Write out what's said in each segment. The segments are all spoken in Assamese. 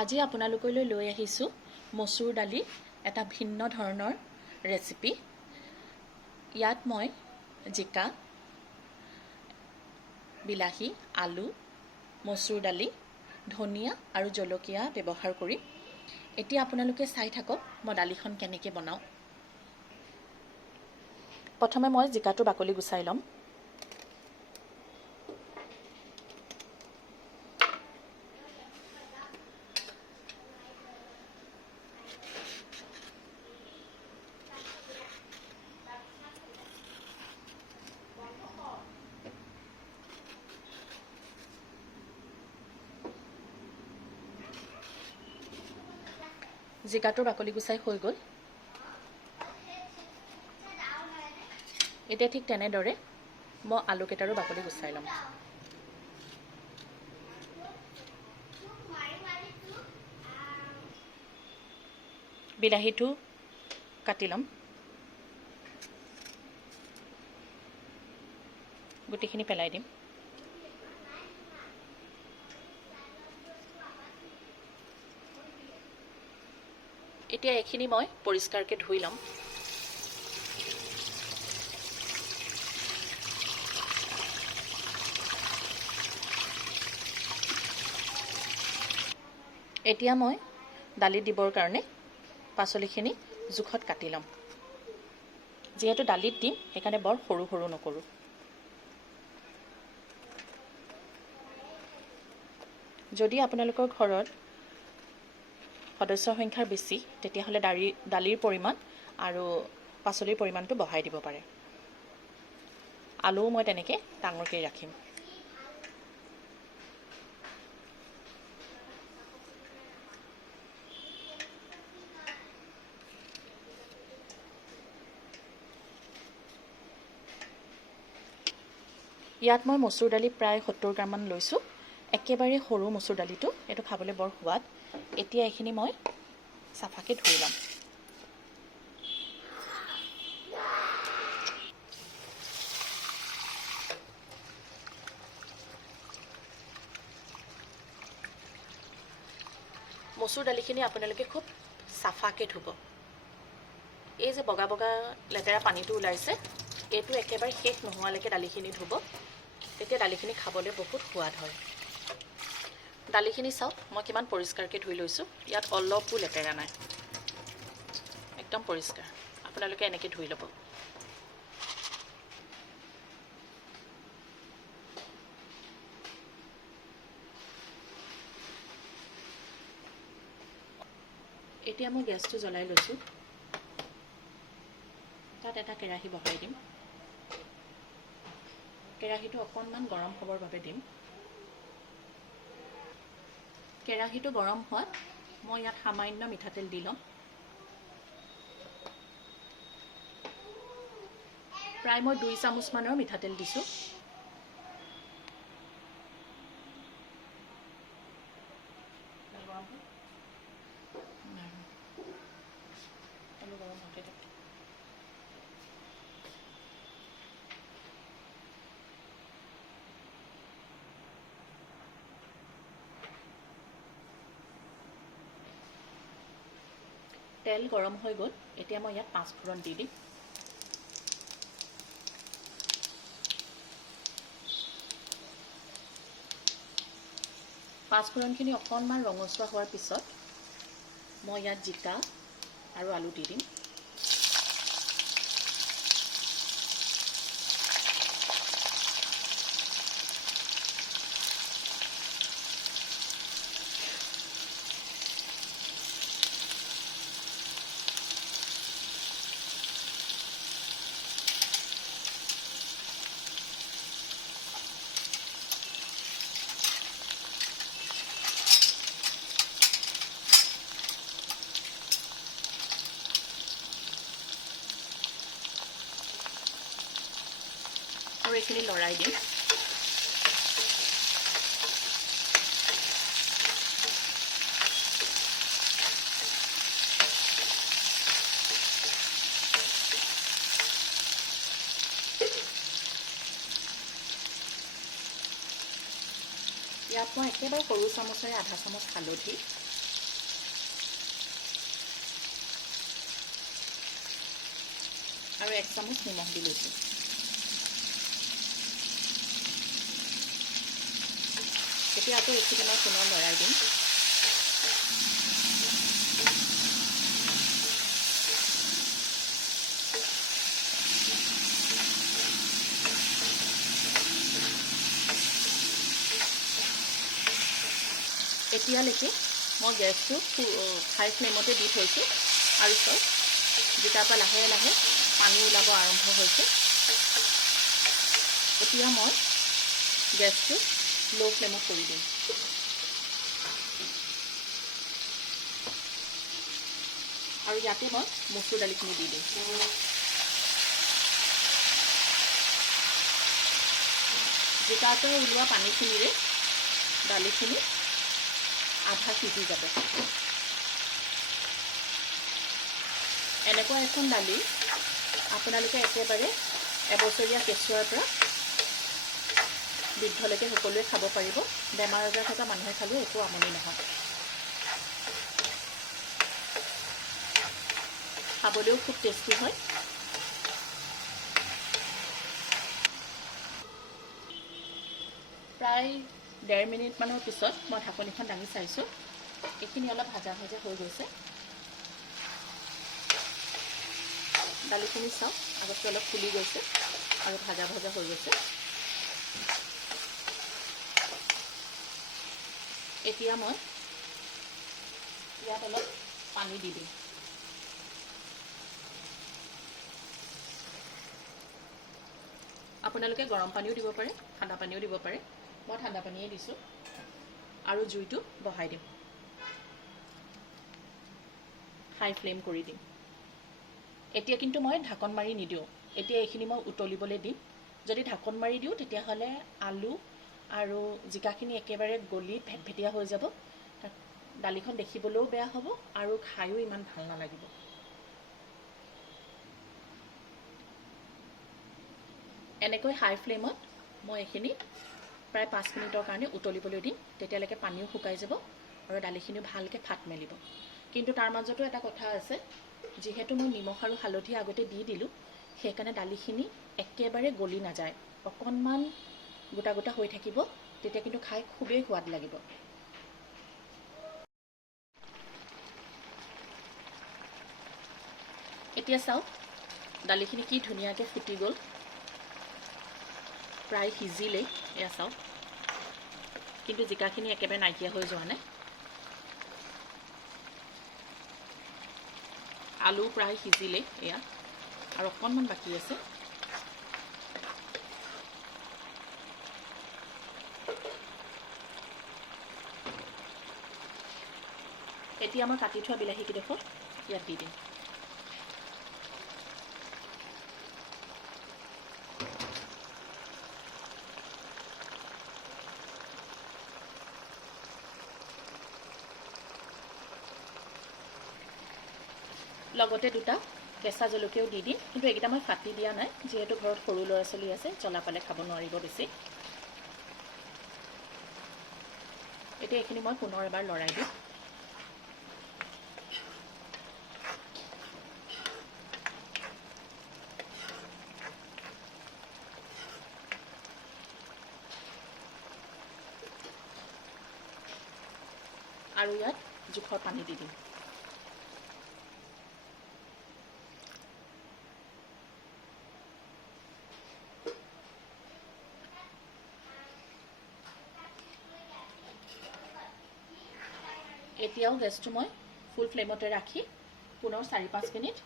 আজি আপোনালোকলৈ লৈ আহিছোঁ মচুৰ দালি এটা ভিন্ন ধৰণৰ ৰেচিপি। ইয়াত মই জিকা, বিলাহী, আলু, মচুৰ দালি, ধনিয়া আৰু জলকীয়া ব্যৱহাৰ কৰি এতিয়া আপোনালোকে চাই থাকক মই দালিখন কেনেকৈ বনাওঁ। প্ৰথমে মই জিকাটো বাকলি গুচাই ল'ম। জিকাটোৰ বাকলি গুচাই হৈ গ'ল। এতিয়া ঠিক তেনেদৰে মই আলুকেইটাৰো বাকলি গুচাই ল'ম। বিলাহীটো কাটি ল'ম। গুটিখিনি পেলাই দিম। এতিয়া এইখিনি মই পৰিষ্কাৰকৈ ধুই ল'ম। এতিয়া মই দালিত দিবৰ কাৰণে পাচলিখিনি জোখত কাটি ল'ম। যিহেতু দালিত দিম সেইকাৰণে বৰ সৰু সৰু নকৰোঁ। যদি আপোনালোকৰ ঘৰত সদস্যৰ সংখ্যাৰ বেছি তেতিয়াহ'লে দালিৰ পৰিমাণ আৰু পাচলিৰ পৰিমাণটো বঢ়াই দিব পাৰে। আলুও মই তেনেকৈ ডাঙৰকৈ ৰাখিম। ইয়াত মই মচুৰ দালি প্ৰায় 70 গ্ৰামমান লৈছোঁ। একেবাৰে সৰু মচুৰ দালিটো, এইটো খাবলৈ বৰ সোৱাদ। এতিয়া এইখিনি মই চাফাকৈ ধুই ল'ম। মচুৰ দালিখিনি আপোনালোকে খুব চাফাকৈ ধুব। এই যে বগা বগা লেতেৰা পানীটো ওলাইছে, এইটো একেবাৰে শেষ নোহোৱালৈকে দালিখিনি ধুব। তেতিয়া দালিখিনি খাবলৈ বহুত সোৱাদ হয়। দালিখিনি চাওক মই কিমান পৰিষ্কাৰকৈ ধুই লৈছোঁ। ইয়াত অলপো লেতেৰা নাই, একদম পৰিষ্কাৰ। আপোনালোকে এনেকৈ ধুই ল'ব। এতিয়া মই গেছটো জ্বলাই লৈছোঁ। তাত এটা কেৰাহী বহাই দিম। কেৰাহীটো অকণমান গৰম হ'বৰ বাবে দিম। কেৰাহীটো গৰম হোৱাত মই ইয়াত সামান্য মিঠাতেল দি ল'ম। প্ৰায় মই 2 চামুচমানৰ মিঠাতেল দিছোঁ। তেল গৰম হৈ গ'ল। এতিয়া মই ইয়াত 5 ফোৰণ দি দিম। পাঁচফোৰণখিনি অকণমান ৰঙচুৱা হোৱাৰ পিছত মই ইয়াত জিকা আৰু আলু দি দিম। আৰু এইখিনি লৰাই দিম। ইয়াত মই একেবাৰে সৰু চামুচেৰে আধা চামুচ হালধি, আৰু 1 চামুচ নিমখ দি লৈছোঁ। এতিয়া আকৌ এইখিনি মই পুনৰ লৰাই দিম। এতিয়ালৈকে মই গেছটো হাই ফ্লেমতে দি থৈছোঁ আৰু চাওক যেতিয়াৰ পৰা লাহে লাহে পানী ওলাব আৰম্ভ হৈছে। এতিয়া মই গেছটো ল' ফ্লেমত কৰি দিম। আৰু ইয়াতে মই মচুৰ দালিখিনি দি দিম। জিকাৰ পৰা ওলোৱা পানীখিনিৰে দালিখিনি আধা সিজি যাব। এনেকুৱা এখন দালি আপোনালোকে একেবাৰে এবছৰীয়া কেঁচুৱাৰ পৰা বৃদ্ধলৈকে সকলোৱে খাব পাৰিব। বেমাৰ আজাৰ থকা মানুহে খালেও একো আমনি নহয়। খাবলৈও খুব টেষ্টি হয়। প্ৰায় 1.5 মিনিটমানৰ পিছত মই ঢাকনিখন দাঙি চাইছোঁ। এইখিনি অলপ ভাজা ভাজা হৈ গৈছে। দালিখিনি চাওক আগতকৈ অলপ ফুলি গৈছে আৰু ভাজা ভাজা হৈ গৈছে। এতিয়া মই ইয়াত অলপ পানী দি দিম। আপোনালোকে গৰম পানীও দিব পাৰে, ঠাণ্ডা পানীও দিব পাৰে। মই ঠাণ্ডা পানীয়ে দিছোঁ আৰু জুইটো বঢ়াই দিম। হাই ফ্লেম কৰি দিম। এতিয়া কিন্তু মই ঢাকন মাৰি নিদিওঁ। এতিয়া এইখিনি মই উতলিবলৈ দিম। যদি ঢাকন মাৰি দিওঁ তেতিয়াহ'লে আলু আৰু জিকাখিনি একেবাৰে গলি ভেটভেটীয়া হৈ যাব। দালিখন দেখিবলৈও বেয়া হ'ব আৰু খায়ো ইমান ভাল নালাগিব। এনেকৈ হাই ফ্লেমত মই এইখিনি প্ৰায় 5 মিনিটৰ কাৰণে উতলিবলৈ দিম। তেতিয়ালৈকে পানীও শুকাই যাব আৰু দালিখিনিও ভালকৈ ফাট মেলিব। কিন্তু তাৰ মাজতো এটা কথা আছে, যিহেতু মই নিমখ আৰু হালধি আগতে দি দিলোঁ, সেইকাৰণে দালিখিনি একেবাৰে গলি নাযায়। অকণমান গোটা গোটা হৈ থাকিব। তেতিয়া কিন্তু খাই খুবেই সোৱাদ লাগিব। এতিয়া চাওক দালিখিনি কি ধুনীয়াকৈ ফুটি গ'ল। প্ৰায় সিজিলেই। এয়া চাওক, কিন্তু জিকাখিনি একেবাৰে নাইকিয়া হৈ যোৱা নাই। আলু প্ৰায় সিজিলেই এয়া, আৰু অকণমান বাকী আছে। এতিয়া মই কাটি থোৱা বিলাহীকেইডোখৰ ইয়াত দি দিম। লগতে 2টা কেঁচা জলকীয়াও দি দিম। কিন্তু এইকেইটা মই কাটি দিয়া নাই, যিহেতু ঘৰত সৰু ল'ৰা ছোৱালী আছে, জ্বলা পালে খাব নোৱাৰিব বেছি। এতিয়া এইখিনি মই পুনৰ এবাৰ লৰাই দিম। আৰু ইয়াত জোখৰ পানী দি দিম। এতিয়াও গেছটো মই ফুল ফ্লেমতে ৰাখি পুনৰ 4-5 মিনিট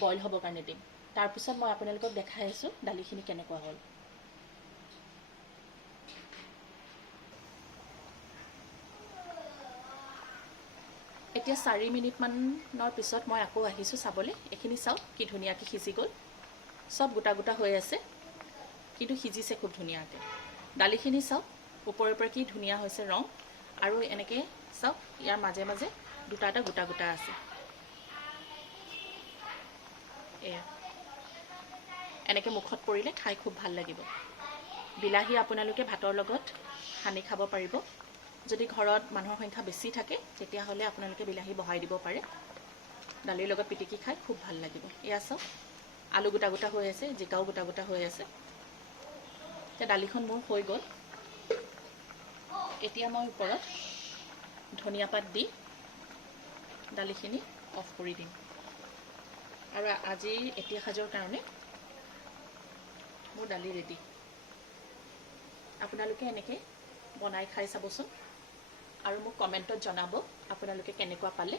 বইল হ'বৰ কাৰণে দিম। তাৰপিছত মই আপোনালোকক দেখাই আছোঁ দালিখিনি কেনেকুৱা হ'ল। এতিয়া 4 মিনিটমানৰ পিছত মই আকৌ আহিছোঁ চাবলৈ। এইখিনি চাওক কি ধুনীয়াকৈ সিজি গ'ল। চব গোটা গোটা হৈ আছে, কিন্তু সিজিছে খুব ধুনীয়াকৈ। দালিখিনি চাওক ওপৰৰ পৰা কি ধুনীয়া হৈছে ৰং। আৰু এনেকৈ চাওক ইয়াৰ মাজে মাজে 2টা গোটা গোটা আছে। এয়া এনেকৈ মুখত পৰিলে খাই খুব ভাল লাগিব। বিলাহী আপোনালোকে ভাতৰ লগত সানি খাব পাৰিব। যদি ঘৰত মানুহৰ সংখ্যা বেছি থাকে তেতিয়াহ'লে আপোনালোকে বিলাহী বঢ়াই দিব পাৰে। দালিৰ লগত পিটিকি খাই খুব ভাল লাগিব। এয়া চাওক আলু গোটা গোটা হৈ আছে, জিকাও গোটা গোটা হৈ আছে। এতিয়া দালিখন মোৰ হৈ গ'ল। এতিয়া মই ওপৰত ধনিয়া পাত দি দালিখিনি অফ কৰি দিম। আৰু আজি এতিয়া সাজৰ কাৰণে মোৰ দালি ৰেডি। আপোনালোকে এনেকৈ বনাই খাই চাবচোন আৰু মোক কমেণ্টত জনাব আপোনালোকে কেনেকুৱা পালে।